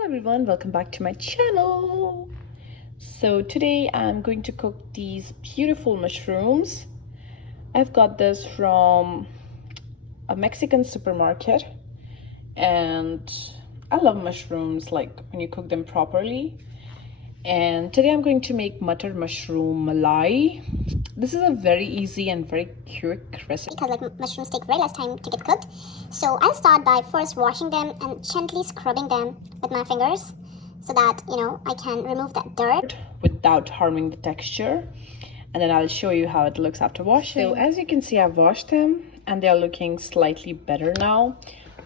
Hello everyone, welcome back to my channel. So today I'm going to cook these beautiful mushrooms. I've got this from a Mexican supermarket and I love mushrooms, like when you cook them properly. And today I'm going to make matar-mushroom-malai. This is a very easy and very quick recipe because mushrooms take very less time to get cooked. So I'll start by first washing them and gently scrubbing them with my fingers so that I can remove that dirt without harming the texture. And then I'll show you how it looks after washing. So as you can see, I've washed them and they are looking slightly better now.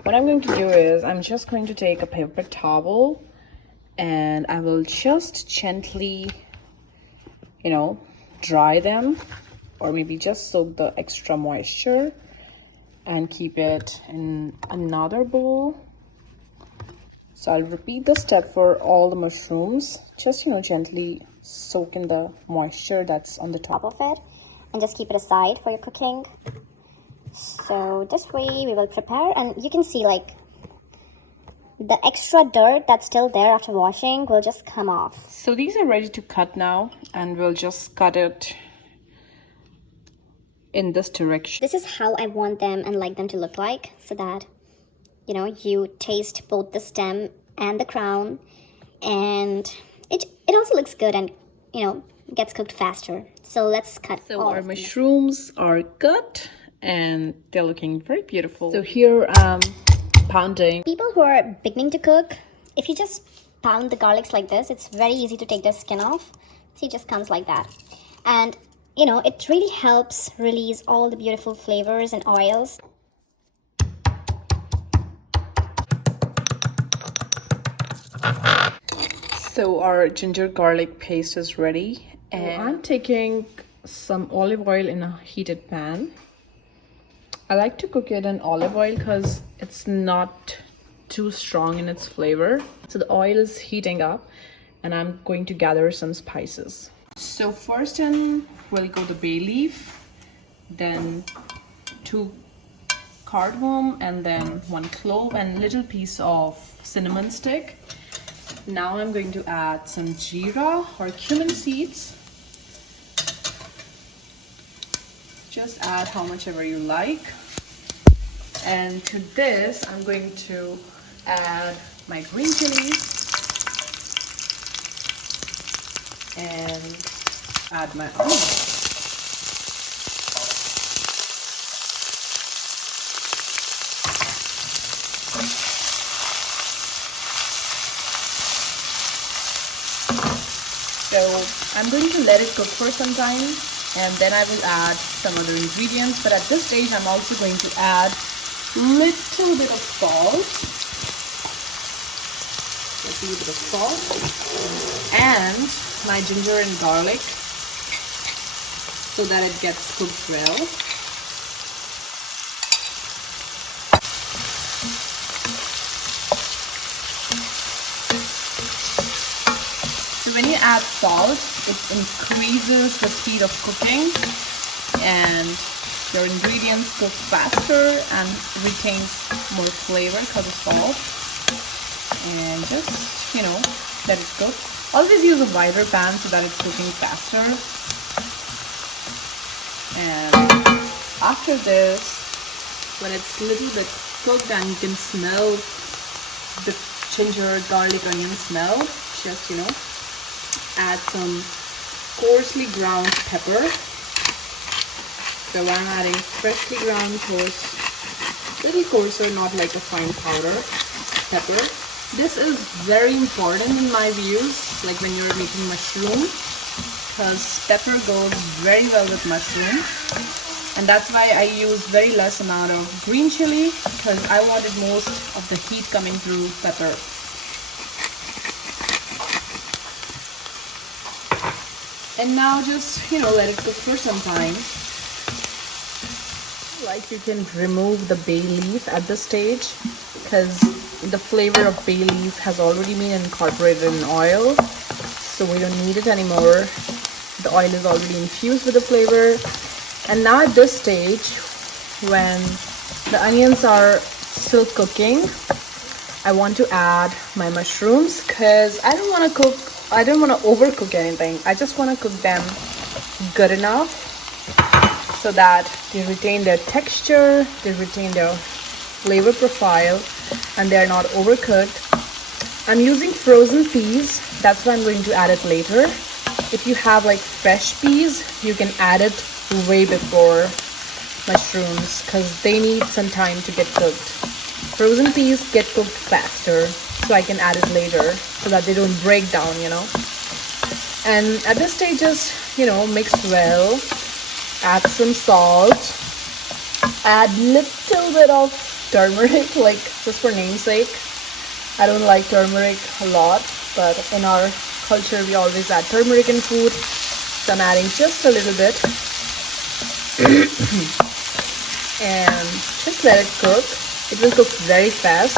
What I'm going to do is I'm just going to take a paper towel and I will just gently, dry them, or maybe just soak the extra moisture and keep it in another bowl. So I'll repeat the step for all the mushrooms. Just, gently soak in the moisture that's on the top of it and just keep it aside for your cooking. So this way we will prepare, and you can see like the extra dirt that's still there after washing will just come off. So these are ready to cut now, and we'll just cut it in this direction. This is how I want them and like them to look like, so that you taste both the stem and the crown, and it also looks good and gets cooked faster. So let's cut. So our mushrooms are cut and they're looking very beautiful. So here pounding. People who are beginning to cook, if you just pound the garlics like this, it's very easy to take the skin off. See, it just comes like that. And it really helps release all the beautiful flavors and oils. So our ginger garlic paste is ready, and I'm taking some olive oil in a heated pan. I like to cook it in olive oil because it's not too strong in its flavor. So the oil is heating up and I'm going to gather some spices. So first in will go the bay leaf, then 2 cardamom, and then 1 clove and little piece of cinnamon stick. Now I'm going to add some jeera or cumin seeds. Just add how much ever you like. And to this, I'm going to add my green chilies and add my onions. So I'm going to let it cook for some time, and then I will add some other ingredients. But at this stage, I'm also going to add little bit of salt, and my ginger and garlic so that it gets cooked well. So when you add salt, it increases the speed of cooking and your ingredients cook faster and retains more flavor because of salt. And just, let it cook. Always use a wider pan so that it's cooking faster. And after this, when it's a little bit cooked and you can smell the ginger, garlic, onion smell, just, add some coarsely ground pepper. So I'm adding freshly ground coarse, little coarser, not like a fine powder pepper. This is very important in my views, like when you're making mushroom, because pepper goes very well with mushroom. And that's why I use very less amount of green chili, because I wanted most of the heat coming through pepper. And now just, let it cook for some time. Like, you can remove the bay leaf at this stage because the flavor of bay leaf has already been incorporated in oil, so we don't need it anymore. The oil is already infused with the flavor. And now at this stage, when the onions are still cooking, I want to add my mushrooms because I don't want to overcook anything. I just want to cook them good enough so that they retain their texture, they retain their flavor profile, and they're not overcooked. I'm using frozen peas. That's why I'm going to add it later. If you have like fresh peas, you can add it way before mushrooms because they need some time to get cooked. Frozen peas get cooked faster, so I can add it later so that they don't break down, you know. And at this stage, just, you know, mix well. Add some salt. Add little bit of turmeric, like just for namesake. I don't like turmeric a lot, but in our culture we always add turmeric in food. So I'm adding just a little bit. And just let it cook. It will cook very fast.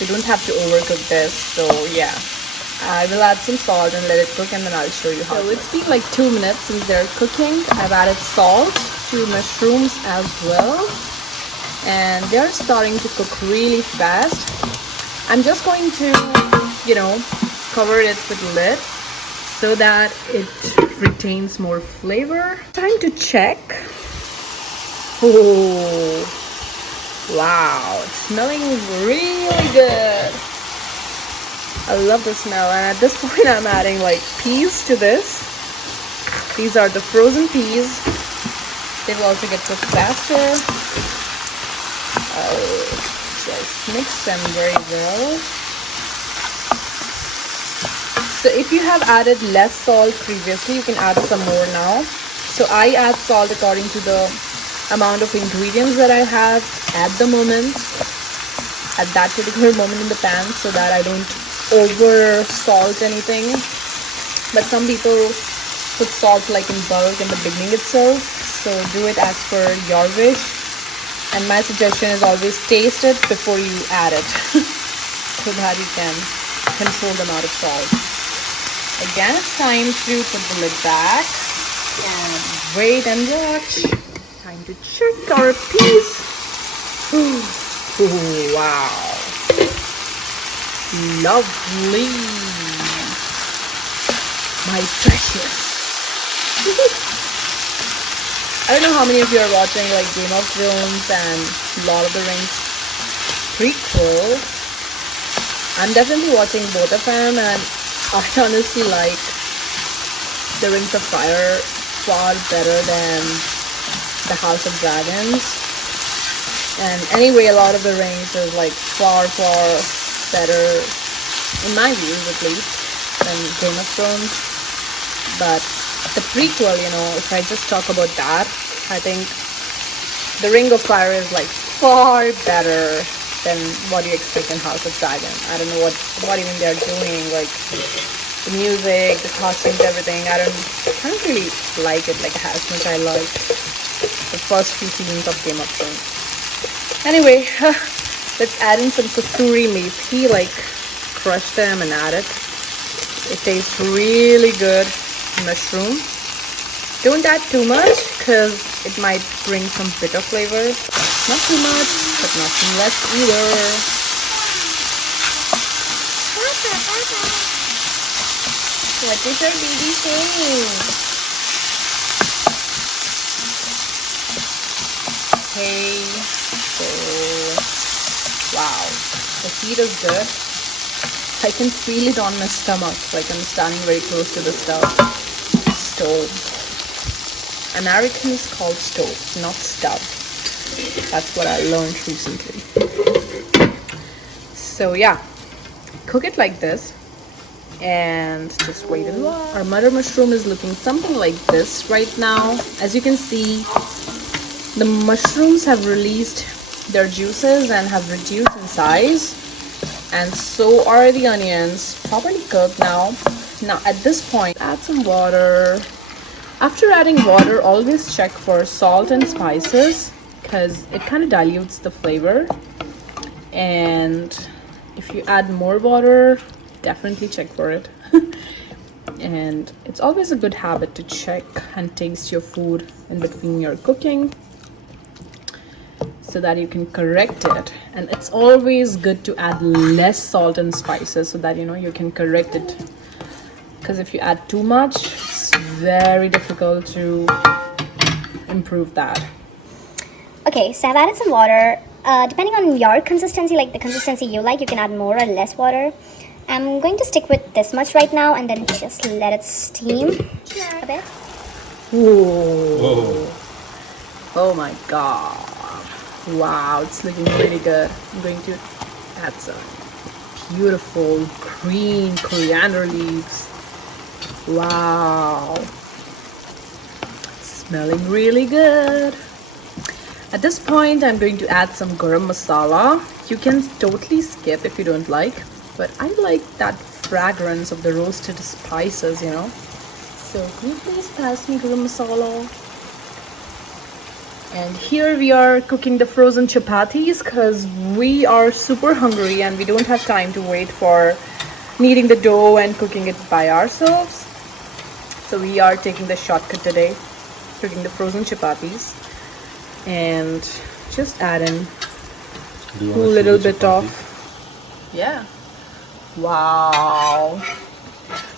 You don't have to overcook this. So yeah, I will add some salt and let it cook, and then I'll show you how. So it's been like 2 minutes since they're cooking. I've added salt to mushrooms as well, and they're starting to cook really fast. I'm just going to, you know, cover it with a lid so that it retains more flavor. Time to check. Oh, wow, it's smelling really good. I love the smell. And at this point I'm adding like peas to this. These are the frozen peas. They will also get cooked faster. Just mix them very well. So if you have added less salt previously, you can add some more now. So I add salt according to the amount of ingredients that I have at the moment, at that particular moment in the pan, so that I don't over salt anything. But some people put salt like in bulk in the beginning itself, so do it as per your wish. And my suggestion is always taste it before you add it so that you can control the amount of salt. Again, it's time to put the lid back and wait and watch. Time to check our peas. Ooh, wow. Lovely. My precious. I don't know how many of you are watching like Game of Thrones and Lord of the Rings prequel. I'm definitely watching both of them, and I honestly like the Rings of Fire far better than the House of Dragons. And anyway, a lot of the Rings is like far better, in my views at least, than Game of Thrones. But the prequel, you know, if I just talk about that, I think the Ring of Fire is like far better than what you expect in House of Dragon. I don't know what even they're doing, like the music, the costumes, everything. I don't really like it like as much I like the first few seasons of Game of Thrones. Anyway, let's add in some kasuri methi, like crush them and add it. It tastes really good. Mushroom. Don't add too much because it might bring some bitter flavor. Not too much, but not too less either. What is your baby saying? Okay, so wow, the heat is good. I can feel it on my stomach, like I'm standing very close to the stove. Americans call stove, not stove. That's what I learned recently. So yeah, cook it like this and just wait and watch. Our butter mushroom is looking something like this right now. As you can see, the mushrooms have released their juices and have reduced in size, and so are the onions. Properly cooked now. Now at this point, add some water. After adding water, always check for salt and spices because it kind of dilutes the flavor. And if you add more water, definitely check for it. And it's always a good habit to check and taste your food in between your cooking. so that you can correct it. And it's always good to add less salt and spices so that you can correct it, because if you add too much, it's very difficult to improve that. Okay, so I've added some water. Depending on your consistency, like the consistency you like, you can add more or less water. I'm going to stick with this much right now and then just let it steam a bit. Whoa. Oh my god. Wow, it's looking really good. I'm going to add some beautiful green coriander leaves. Wow. It's smelling really good. At this point, I'm going to add some garam masala. You can totally skip if you don't like, but I like that fragrance of the roasted spices, So can you please pass me garam masala? And here we are cooking the frozen chapatis because we are super hungry and we don't have time to wait for kneading the dough and cooking it by ourselves. So we are taking the shortcut today, cooking the frozen chapatis. And just add in a little bit of, yeah. Wow.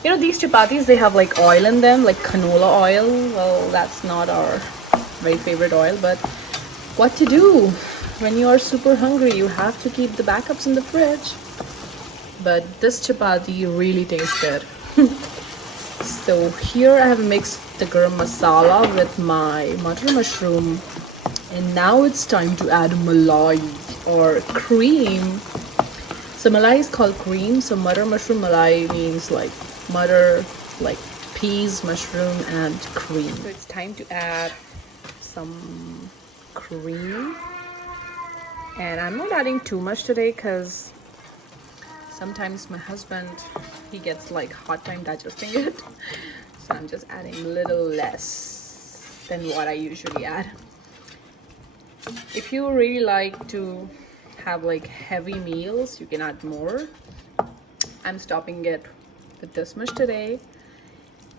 These chapatis, they have like oil in them, like canola oil. Well, that's not our very favorite oil, but what to do? When you are super hungry, you have to keep the backups in the fridge. But this chapati really tastes good. So here I have mixed the garam masala with my mutton mushroom. And now it's time to add malai or cream. So malai is called cream. So matar-mushroom-malai means like mutter, like peas, mushroom, and cream. So it's time to add some cream. And I'm not adding too much today because sometimes my husband, he gets like hard time digesting it. So I'm just adding a little less than what I usually add. If you really like to have like heavy meals, you can add more. I'm stopping it with this much today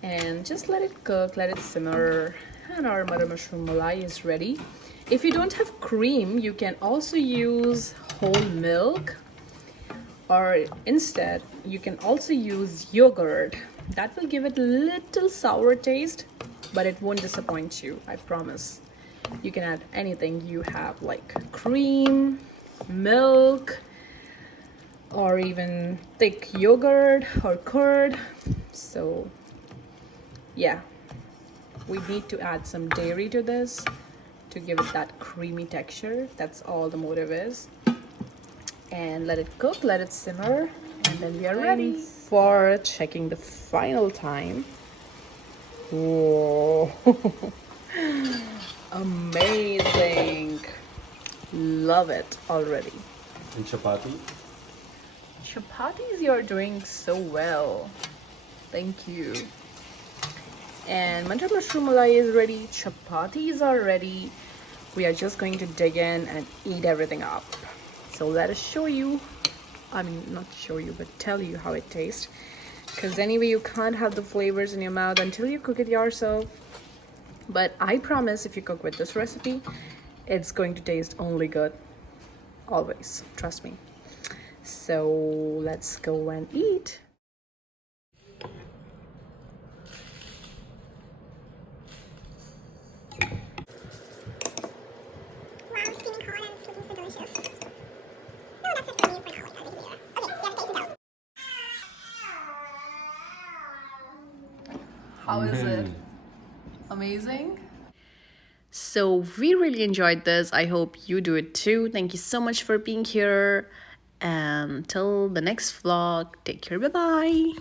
and just let it cook, let it simmer, and our matar-mushroom-malai is ready. If you don't have cream, you can also use whole milk, or instead you can also use yogurt. That will give it a little sour taste, but it won't disappoint you, I promise. You can add anything you have, like cream, milk, or even thick yogurt or curd. So yeah, we need to add some dairy to this to give it that creamy texture. That's all the motive is. And let it cook, let it simmer, and then we are ready for checking the final time. Whoa. Amazing. Love it already. And chapati? Chapatis, you're doing so well. Thank you. And matar-mushroom-malai is ready. Chapatis are ready. We are just going to dig in and eat everything up. So let us show you. I mean, not show you, but tell you how it tastes. Because anyway, you can't have the flavors in your mouth until you cook it yourself. But I promise if you cook with this recipe, it's going to taste only good. Always. Trust me. So let's go and eat. How is it? Amazing? So we really enjoyed this. I hope you do it too. Thank you so much for being here. And till the next vlog, take care. Bye-bye.